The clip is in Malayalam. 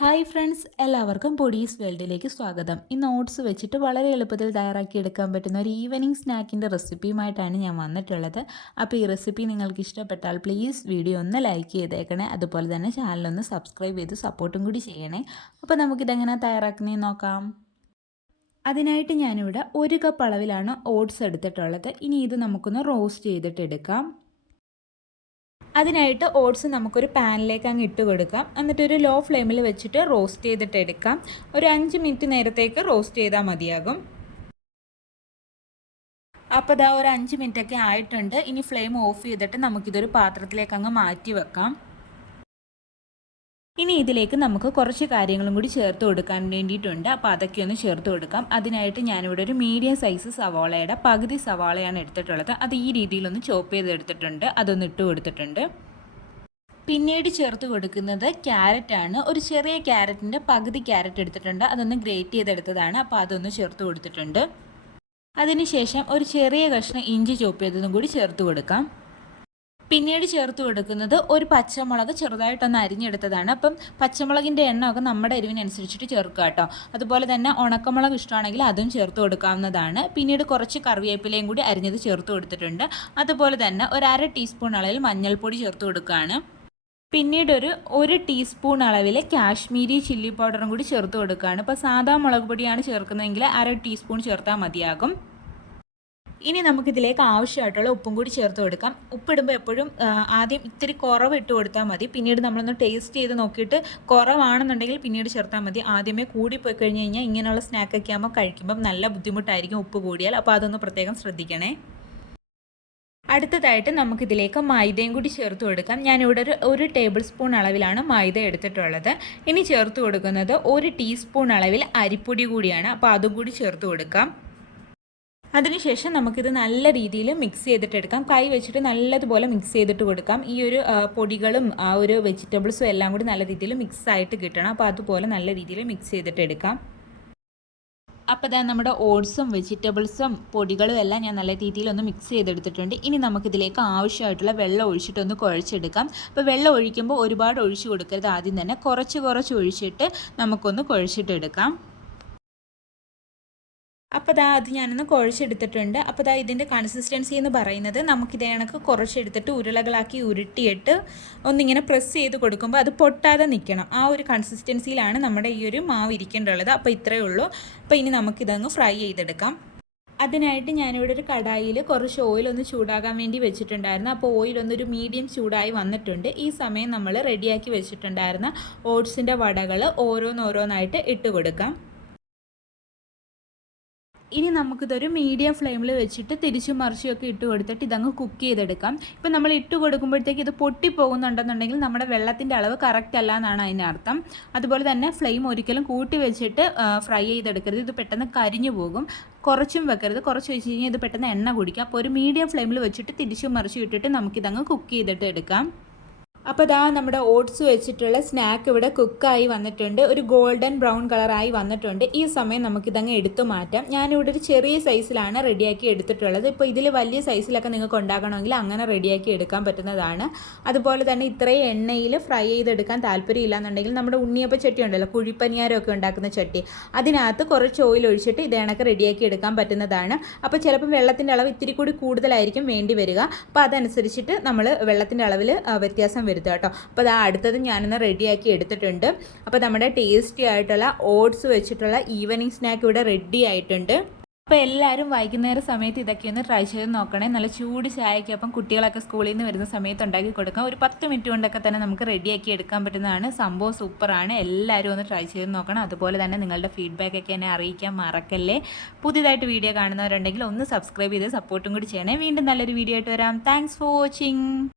ഹായ് ഫ്രണ്ട്സ്, എല്ലാവർക്കും പൊടീസ് വേൾഡിലേക്ക് സ്വാഗതം. ഇന്ന് ഓട്സ് വെച്ചിട്ട് വളരെ എളുപ്പത്തിൽ തയ്യാറാക്കിയെടുക്കാൻ പറ്റുന്ന ഒരു ഈവനിങ് സ്നാക്കിൻ്റെ റെസിപ്പിയുമായിട്ടാണ് ഞാൻ വന്നിട്ടുള്ളത്. അപ്പോൾ ഈ റെസിപ്പി നിങ്ങൾക്ക് ഇഷ്ടപ്പെട്ടാൽ പ്ലീസ് വീഡിയോ ഒന്ന് ലൈക്ക് ചെയ്തേക്കണേ. അതുപോലെ തന്നെ ചാനലൊന്ന് സബ്സ്ക്രൈബ് ചെയ്ത് സപ്പോർട്ടും കൂടി ചെയ്യണേ. അപ്പോൾ നമുക്കിതെങ്ങനെ തയ്യാറാക്കുന്നതെന്ന് നോക്കാം. അതിനായിട്ട് ഞാനിവിടെ 1 കപ്പ് അളവിലാണ് ഓട്സ് എടുത്തിട്ടുള്ളത്. ഇനി ഇത് നമുക്കൊന്ന് റോസ്റ്റ് ചെയ്തിട്ട് എടുക്കാം. അതിനായിട്ട് ഓട്സ് നമുക്കൊരു പാനിലേക്ക് അങ്ങ് ഇട്ട് കൊടുക്കാം. എന്നിട്ടൊരു ലോ ഫ്ലെയിമിൽ വെച്ചിട്ട് റോസ്റ്റ് ചെയ്തിട്ട് എടുക്കാം. ഒരു 5 മിനിറ്റ് നേരത്തേക്ക് റോസ്റ്റ് ചെയ്താൽ മതിയാകും. അപ്പോൾ ഇതാ ഒരു 5 മിനിറ്റൊക്കെ ആയിട്ടുണ്ട്. ഇനി ഫ്ലെയിം ഓഫ് ചെയ്തിട്ട് നമുക്കിതൊരു പാത്രത്തിലേക്ക് അങ്ങ് മാറ്റി വെക്കാം. ഇനി ഇതിലേക്ക് നമുക്ക് കുറച്ച് കാര്യങ്ങളും കൂടി ചേർത്ത് കൊടുക്കാൻ വേണ്ടിയിട്ടുണ്ട്. അപ്പോൾ അതൊക്കെ ഒന്ന് ചേർത്ത് കൊടുക്കാം. അതിനായിട്ട് ഞാനിവിടെ ഒരു മീഡിയം സൈസ് സവാളയുടെ പകുതി സവാളയാണ് എടുത്തിട്ടുള്ളത്. അത് ഈ രീതിയിലൊന്ന് ചോപ്പ് ചെയ്തെടുത്തിട്ടുണ്ട്. അതൊന്ന് ഇട്ട് കൊടുത്തിട്ടുണ്ട്. പിന്നീട് ചേർത്ത് കൊടുക്കുന്നത് ക്യാരറ്റാണ്. ഒരു ചെറിയ ക്യാരറ്റിൻ്റെ പകുതി ക്യാരറ്റ് എടുത്തിട്ടുണ്ട്. അതൊന്ന് ഗ്രേറ്റ് ചെയ്തെടുത്തതാണ്. അപ്പോൾ അതൊന്ന് ചേർത്ത് കൊടുത്തിട്ടുണ്ട്. അതിനുശേഷം ഒരു ചെറിയ കഷ്ണം ഇഞ്ചി ചോപ്പ് ചെയ്തതും കൂടി ചേർത്ത് കൊടുക്കാം. പിന്നീട് ചേർത്ത് കൊടുക്കുന്നത് ഒരു പച്ചമുളക് ചെറുതായിട്ടൊന്ന് അരിഞ്ഞെടുത്തതാണ്. അപ്പം പച്ചമുളകിൻ്റെ എണ്ണമൊക്കെ നമ്മുടെ എരിവിനനുസരിച്ചിട്ട് ചേർക്കുക കേട്ടോ. അതുപോലെ തന്നെ ഉണക്കമുളക് ഇഷ്ടമാണെങ്കിൽ അതും ചേർത്ത് കൊടുക്കാവുന്നതാണ്. പിന്നീട് കുറച്ച് കറിവേപ്പിലയും കൂടി അരിഞ്ഞത് ചേർത്ത് കൊടുത്തിട്ടുണ്ട്. അതുപോലെ തന്നെ ഒരു 1/2 ടീസ്പൂൺ അളവിൽ മഞ്ഞൾപ്പൊടി ചേർത്ത് കൊടുക്കുകയാണ്. പിന്നീട് ഒരു ടീസ്പൂൺ അളവിൽ കാശ്മീരി ചില്ലി പൗഡറും കൂടി ചേർത്ത് കൊടുക്കുകയാണ്. ഇപ്പോൾ സാധാ മുളക് പൊടിയാണ് ചേർക്കുന്നതെങ്കിൽ 1/2 ടീസ്പൂൺ ചേർത്താൽ മതിയാകും. ഇനി നമുക്കിതിലേക്ക് ആവശ്യമായിട്ടുള്ള ഉപ്പും കൂടി ചേർത്ത് കൊടുക്കാം. ഉപ്പിടുമ്പോൾ എപ്പോഴും ആദ്യം ഇത്തിരി കുറവ് ഇട്ട് കൊടുത്താൽ മതി. പിന്നീട് നമ്മളൊന്ന് ടേസ്റ്റ് ചെയ്ത് നോക്കിയിട്ട് കുറവാണെന്നുണ്ടെങ്കിൽ പിന്നീട് ചേർത്താൽ മതി. ആദ്യമേ കൂടിപ്പോയി കഴിഞ്ഞ് കഴിഞ്ഞാൽ ഇങ്ങനെയുള്ള സ്നാക്കൊക്കെ ആകുമ്പോൾ കഴിക്കുമ്പം നല്ല ബുദ്ധിമുട്ടായിരിക്കും ഉപ്പ് കൂടിയാൽ. അപ്പോൾ അതൊന്ന് പ്രത്യേകം ശ്രദ്ധിക്കണേ. അടുത്തതായിട്ട് നമുക്കിതിലേക്ക് മൈദയും കൂടി ചേർത്ത് കൊടുക്കാം. ഞാനിവിടെ ഒരു ടേബിൾ സ്പൂൺ അളവിലാണ് മൈദ എടുത്തിട്ടുള്ളത്. ഇനി ചേർത്ത് കൊടുക്കുന്നത് 1 ടീസ്പൂൺ അളവിൽ അരിപ്പൊടി കൂടിയാണ്. അപ്പോൾ അതും കൂടി ചേർത്ത് കൊടുക്കാം. അതിനുശേഷം നമുക്കിത് നല്ല രീതിയിൽ മിക്സ് ചെയ്തിട്ടെടുക്കാം. കൈ വെച്ചിട്ട് നല്ലതുപോലെ മിക്സ് ചെയ്തിട്ട് കൊടുക്കാം. ഈ ഒരു പൊടികളും ആ ഒരു വെജിറ്റബിൾസും എല്ലാം കൂടി നല്ല രീതിയിൽ മിക്സ് ആയിട്ട് കിട്ടണം. അപ്പോൾ അതുപോലെ നല്ല രീതിയിൽ മിക്സ് ചെയ്തിട്ട് എടുക്കാം. അപ്പോൾ ഇതാ നമ്മുടെ ഓട്സും വെജിറ്റബിൾസും പൊടികളും എല്ലാം ഞാൻ നല്ല രീതിയിലൊന്ന് മിക്സ് ചെയ്തെടുത്തിട്ടുണ്ട്. ഇനി നമുക്കിതിലേക്ക് ആവശ്യമായിട്ടുള്ള വെള്ളം ഒഴിച്ചിട്ടൊന്ന് കുഴച്ചെടുക്കാം. അപ്പോൾ വെള്ളം ഒഴിക്കുമ്പോൾ ഒരുപാട് ഒഴിച്ചു കൊടുക്കരുത്. ആദ്യം തന്നെ കുറച്ച് ഒഴിച്ചിട്ട് നമുക്കൊന്ന് കുഴച്ചിട്ടെടുക്കാം. അപ്പോൾ അത് ഞാനൊന്ന് കുഴച്ചെടുത്തിട്ടുണ്ട്. അപ്പോൾ ഇതിൻ്റെ കൺസിസ്റ്റൻസി എന്ന് പറയുന്നത് നമുക്കിത് കണക്ക് കുറച്ചെടുത്തിട്ട് ഉരുളകളാക്കി ഉരുട്ടിയിട്ട് ഒന്നിങ്ങനെ പ്രസ് ചെയ്ത് കൊടുക്കുമ്പോൾ അത് പൊട്ടാതെ നിൽക്കണം. ആ ഒരു കൺസിസ്റ്റൻസിയിലാണ് നമ്മുടെ ഈ ഒരു മാവ് ഇരിക്കേണ്ടുള്ളത്. അപ്പോൾ ഇത്രയേ ഉള്ളൂ. അപ്പോൾ ഇനി നമുക്കിതങ്ങ് ഫ്രൈ ചെയ്തെടുക്കാം. അതിനായിട്ട് ഞാനിവിടെ ഒരു കടായിൽ കുറച്ച് ഓയിലൊന്ന് ചൂടാകാൻ വേണ്ടി വെച്ചിട്ടുണ്ടായിരുന്നു. അപ്പോൾ ഓയിലൊന്നൊരു മീഡിയം ചൂടായി വന്നിട്ടുണ്ട്. ഈ സമയം നമ്മൾ റെഡിയാക്കി വെച്ചിട്ടുണ്ടായിരുന്ന ഓട്സിൻ്റെ വടകൾ ഓരോന്നോരോന്നായിട്ട് ഇട്ട് കൊടുക്കാം. ഇനി നമുക്കിതൊരു മീഡിയം ഫ്ലെയിമിൽ വെച്ചിട്ട് തിരിച്ചും മറിച്ചുമൊക്കെ ഇട്ട് കൊടുത്തിട്ട് ഇതങ്ങ് കുക്ക് ചെയ്തെടുക്കാം. ഇപ്പം നമ്മൾ ഇട്ട് കൊടുക്കുമ്പോഴത്തേക്ക് ഇത് പൊട്ടിപ്പോകുന്നുണ്ടെന്നുണ്ടെങ്കിൽ നമ്മുടെ വെള്ളത്തിൻ്റെ അളവ് കറക്റ്റ് അല്ല എന്നാണ് അതിൻ്റെ അർത്ഥം. അതുപോലെ തന്നെ ഫ്ലെയിം ഒരിക്കലും കൂട്ടി വെച്ചിട്ട് ഫ്രൈ ചെയ്തെടുക്കരുത്. ഇത് പെട്ടെന്ന് കരിഞ്ഞു പോകും. കുറച്ചും വെക്കരുത്. കുറച്ച് വെച്ച് കഴിഞ്ഞാൽ ഇത് പെട്ടെന്ന് എണ്ണ കുടിക്കാം. അപ്പോൾ ഒരു മീഡിയം ഫ്ലെയിമിൽ വെച്ചിട്ട് തിരിച്ചും മറിച്ചും ഇട്ടിട്ട് നമുക്കിതങ്ങ് കുക്ക് ചെയ്തിട്ട് എടുക്കാം. അപ്പോൾ നമ്മുടെ ഓട്സ് വെച്ചിട്ടുള്ള സ്നാക്ക് ഇവിടെ കുക്കായി വന്നിട്ടുണ്ട്. ഒരു ഗോൾഡൻ ബ്രൗൺ കളറായി വന്നിട്ടുണ്ട്. ഈ സമയം നമുക്കിതങ്ങ് എടുത്തു മാറ്റാം. ഞാനിവിടെ ഒരു ചെറിയ സൈസിലാണ് റെഡിയാക്കി എടുത്തിട്ടുള്ളത്. ഇപ്പോൾ ഇതിൽ വലിയ സൈസിലൊക്കെ നിങ്ങൾക്ക് ഉണ്ടാക്കണമെങ്കിൽ അങ്ങനെ റെഡിയാക്കി എടുക്കാൻ പറ്റുന്നതാണ്. അതുപോലെ തന്നെ ഇത്രയും എണ്ണയിൽ ഫ്രൈ ചെയ്തെടുക്കാൻ താല്പര്യമില്ല എന്നുണ്ടെങ്കിൽ നമ്മുടെ ഉണ്ണിയപ്പ ചട്ടി ഉണ്ടല്ലോ, കുഴിപ്പനിയാരമൊക്കെ ഉണ്ടാക്കുന്ന ചട്ടി, അതിനകത്ത് കുറച്ച് ഓയിൽ ഒഴിച്ചിട്ട് ഇത് കണക്ക് റെഡിയാക്കി എടുക്കാൻ പറ്റുന്നതാണ്. അപ്പോൾ ചിലപ്പം വെള്ളത്തിൻ്റെ അളവ് ഇത്തിരി കൂടി കൂടുതലായിരിക്കും വേണ്ടി വരിക. അപ്പോൾ അതനുസരിച്ചിട്ട് നമ്മൾ വെള്ളത്തിൻ്റെ അളവിൽ വ്യത്യാസം വരുത്തുക കേട്ടോ. അപ്പോൾ അടുത്തത് ഞാനൊന്ന് റെഡിയാക്കി എടുത്തിട്ടുണ്ട്. അപ്പോൾ നമ്മുടെ ടേസ്റ്റി ആയിട്ടുള്ള ഓട്സ് വെച്ചിട്ടുള്ള ഈവനിങ് സ്നാക്ക് ഇവിടെ റെഡി ആയിട്ടുണ്ട്. അപ്പോൾ എല്ലാവരും വൈകുന്നേര സമയത്ത് ഇതൊക്കെ ഒന്ന് ട്രൈ ചെയ്ത് നോക്കണേ. നല്ല ചൂട് ചായക്കൊപ്പം കുട്ടികളൊക്കെ സ്കൂളിൽ നിന്ന് വരുന്ന സമയത്ത് ഉണ്ടാക്കി കൊടുക്കാം. ഒരു 10 മിനിറ്റ് കൊണ്ടൊക്കെ തന്നെ നമുക്ക് റെഡിയാക്കി എടുക്കാൻ പറ്റുന്നതാണ്. സംഭവം സൂപ്പറാണ്. എല്ലാവരും ഒന്ന് ട്രൈ ചെയ്ത് നോക്കണം. അതുപോലെ തന്നെ നിങ്ങളുടെ ഫീഡ്ബാക്കൊക്കെ എന്നെ അറിയിക്കാൻ മറക്കല്ലേ. പുതിയതായിട്ട് വീഡിയോ കാണുന്നവരുണ്ടെങ്കിൽ ഒന്ന് സബ്സ്ക്രൈബ് ചെയ്ത് സപ്പോർട്ടും കൂടി ചെയ്യണേ. വീണ്ടും നല്ലൊരു വീഡിയോ ആയിട്ട് വരാം. Thanks for watching.